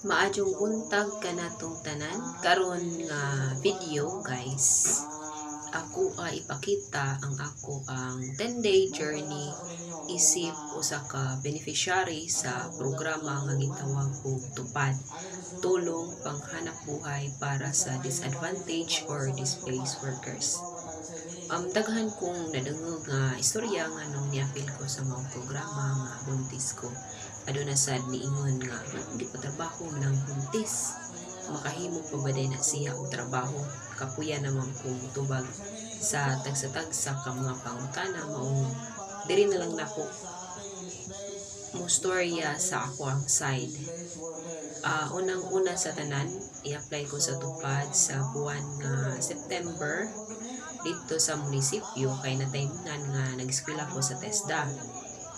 Maadjong buntag kanatong tanan karon nga video guys. Ako ipakita ang ako 10-day journey isip usa ka beneficiary sa programa nga gitawag og Tupad, tulong panghanap buhay para sa disadvantaged or displaced workers. Daghan kong nadungog nga istorya nga nung niapil ko sa mga programa nga buntis ko. Aduna sad niingon nga di pa trabaho ng buntis. Makahimo pa ba na siya og trabaho? Kapuya naman kong tubag sa tagsa-tagsa ka mga pangutana maong diri na lang nako mo storya sa ako ang side. Unang-una sa tanan, i-apply ko sa Tupad sa buwan nga September dito sa munisipyo kay natayminan nga nag-eskwela ko sa TESDA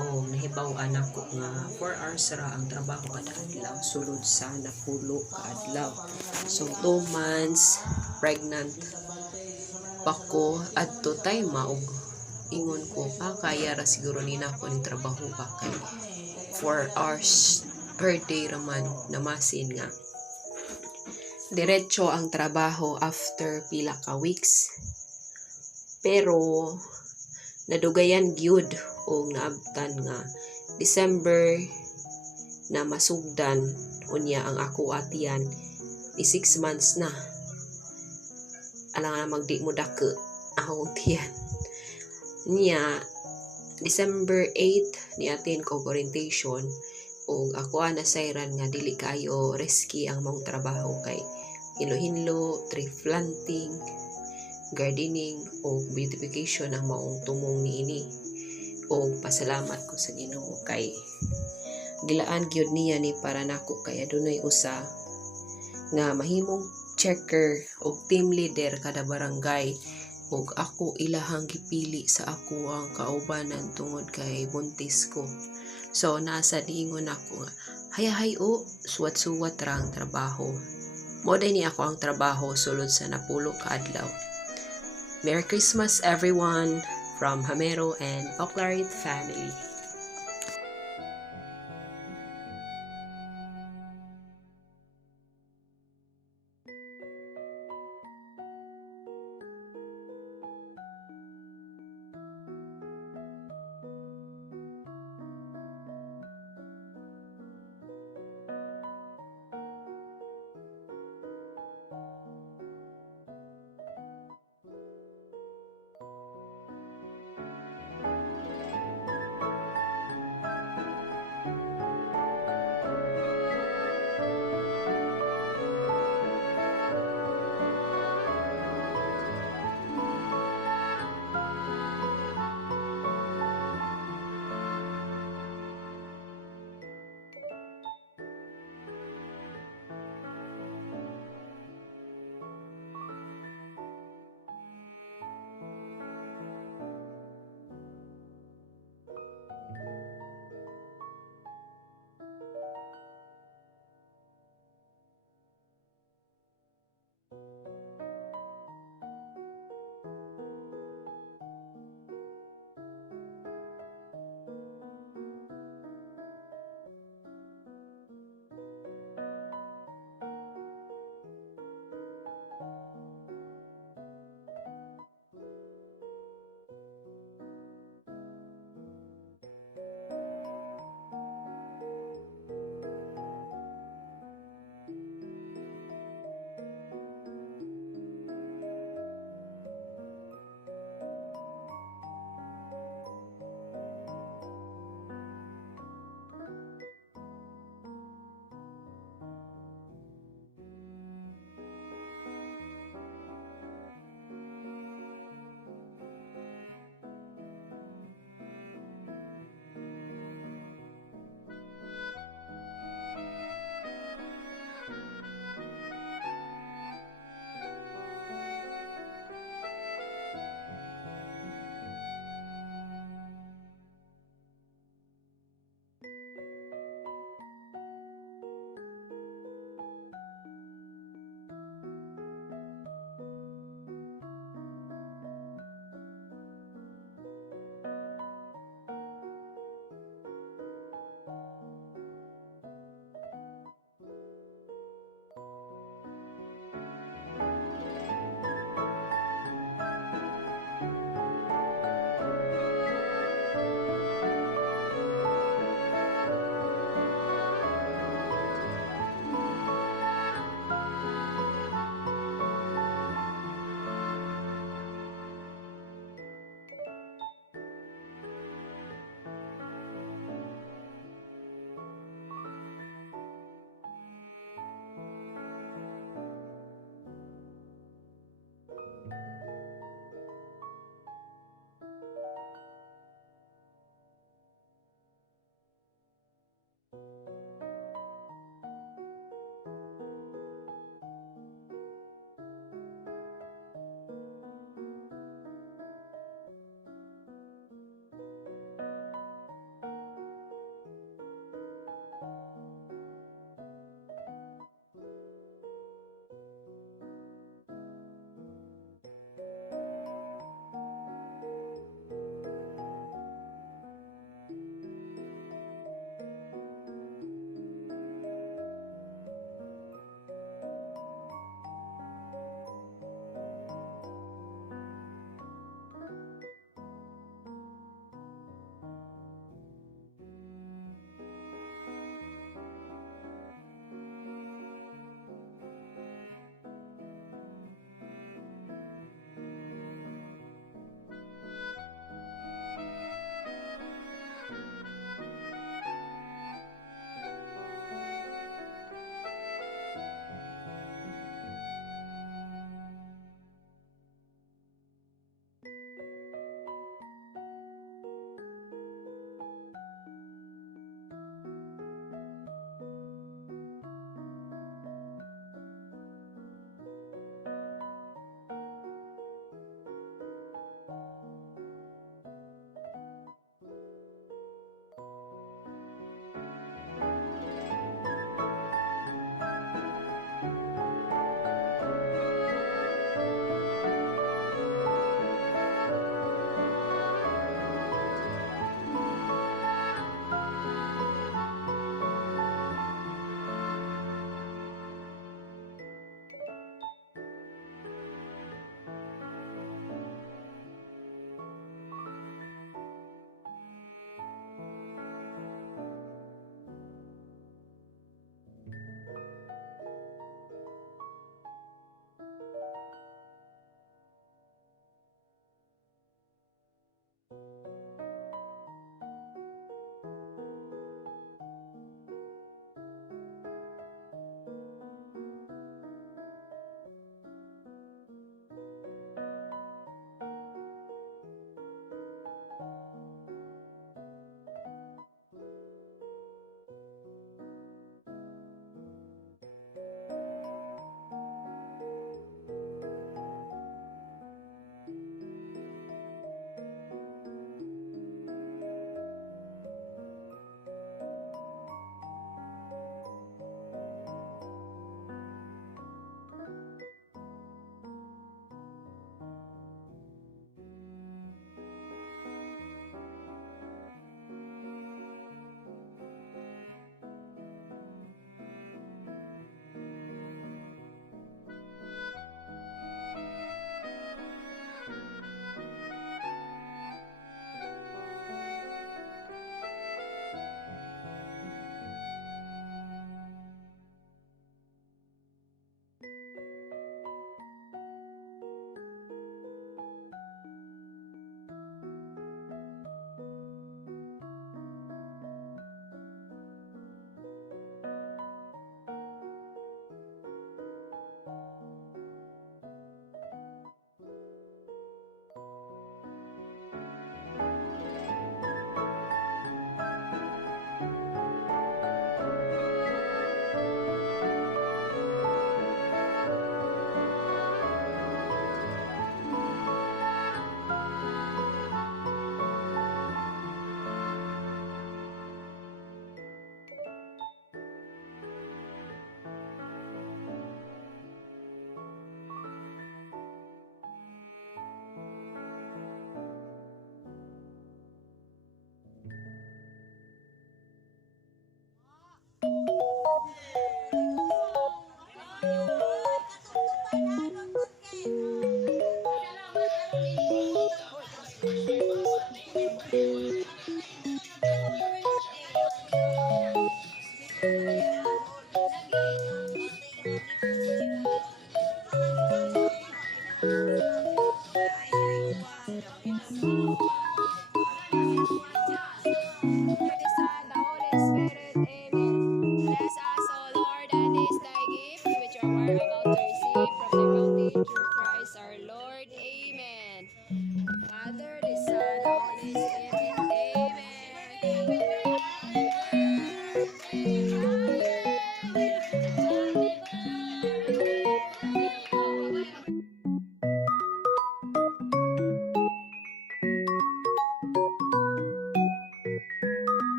o nahibaw-an ako nga 4 hours ra ang trabaho kada adlaw sulod sa napulo ka adlaw. So 2 months pregnant pa ko adto time maog ingon ko kaya ra siguro ni nako ning trabaho ba kay 4 hours per day raman namasin nga diretso ang trabaho after pila ka weeks. Pero nadugayan gyud o naabtan nga December na masugdan unya ang ako atiyan ni 6 months na. Alang na magdi mo dake akong tiyan. Niya December 8 ni atin ko orientation o ako nasayran nga dili kayo risky ang mong trabaho kay hinlo-hinlo, tree planting, gardening o beautification ang maong tumong niini. O pasalamat ko sa Ginoo kay gilaan gyud niya ni para nako kay adunay usa nga mahimong checker o team leader kada barangay ug ako ilahang gipili sa ako ang kaubanan tungod kay buntis ko. So nasa diingon ako hayahay suwat-suwat ra ang trabaho. Mo ni ako ang trabaho sulod sa napulo ka adlaw. Merry Christmas everyone from Hamero and Oclarit family.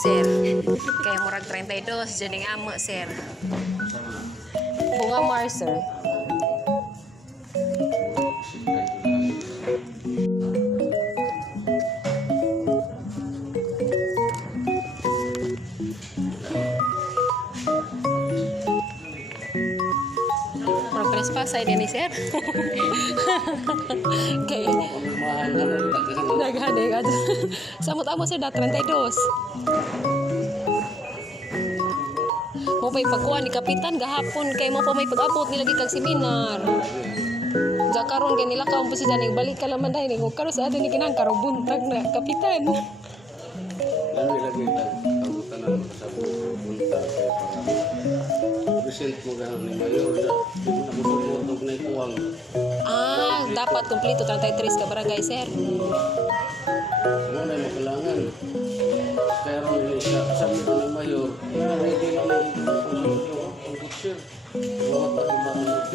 sir. Kaya murag 32, dyan yung amo, sir. Bunga Mar, sir. Progress pa sa din ni sir. Kay naghani ka. Samot amo sir da 32. Mo pay pagkuan ni kapitan gahapon kay mo pa may pag-abot nilagi kag seminar. Ja karon kay nila kaon si Janing balik ka laman dai ni karon sa atin ni kinang karo buntag na kapitan. Ano ilagay tagutan naman sa buntag kay para present mo gano'n ni Mayor na nagutog na ikuwang. Ah, dapat kumpleto 33 ka barangay sir. Ano na makalangan. Kaya ron ni siya sabi ko ng Mayor, ready na lang ito ang good sir. Bawat na timbangan.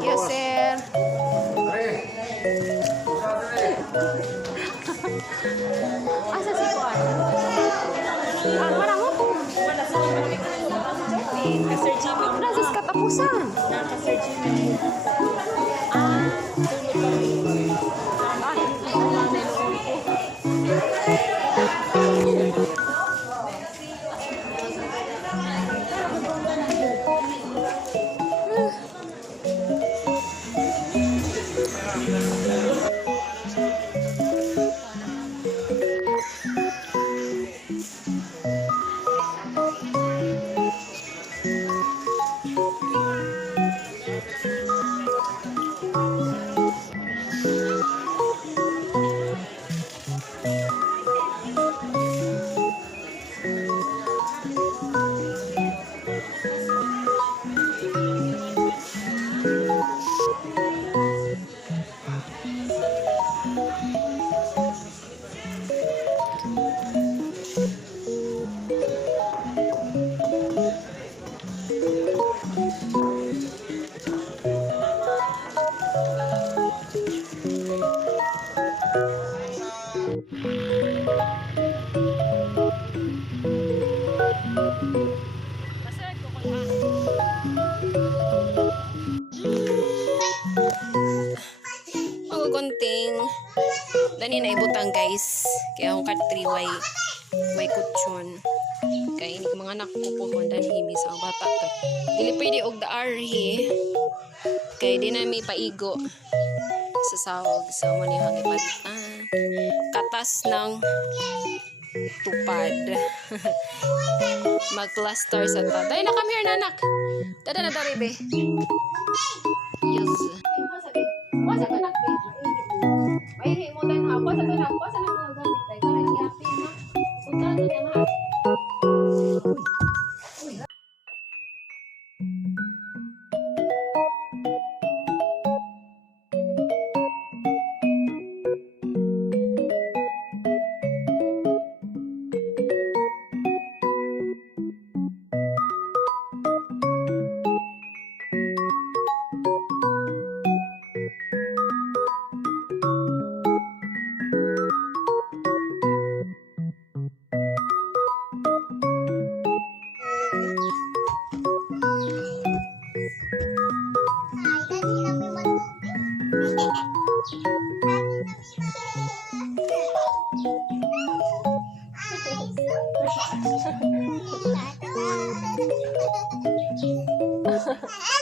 Yes, sir. Asa si Kuan? Ah, maramo po. Sir Jimmy. Nasa katapusan. Sir Jimmy. Ah. Konting dani na ibutang guys kaya akong kat 3 way kutsyon kay ini mga anak ko po kondan himi sa bata kay dili pwede og daarhi kay di na mi paigo sa sahog sa mo ni hangipan katas ng tupad mag-cluster sa ta dai na come here nanak dada na dari be yes wasa ka nak be ay mo dan hapa sa tanak pa sa mga gamit tay para i-apin na punta na na Ha ha ha.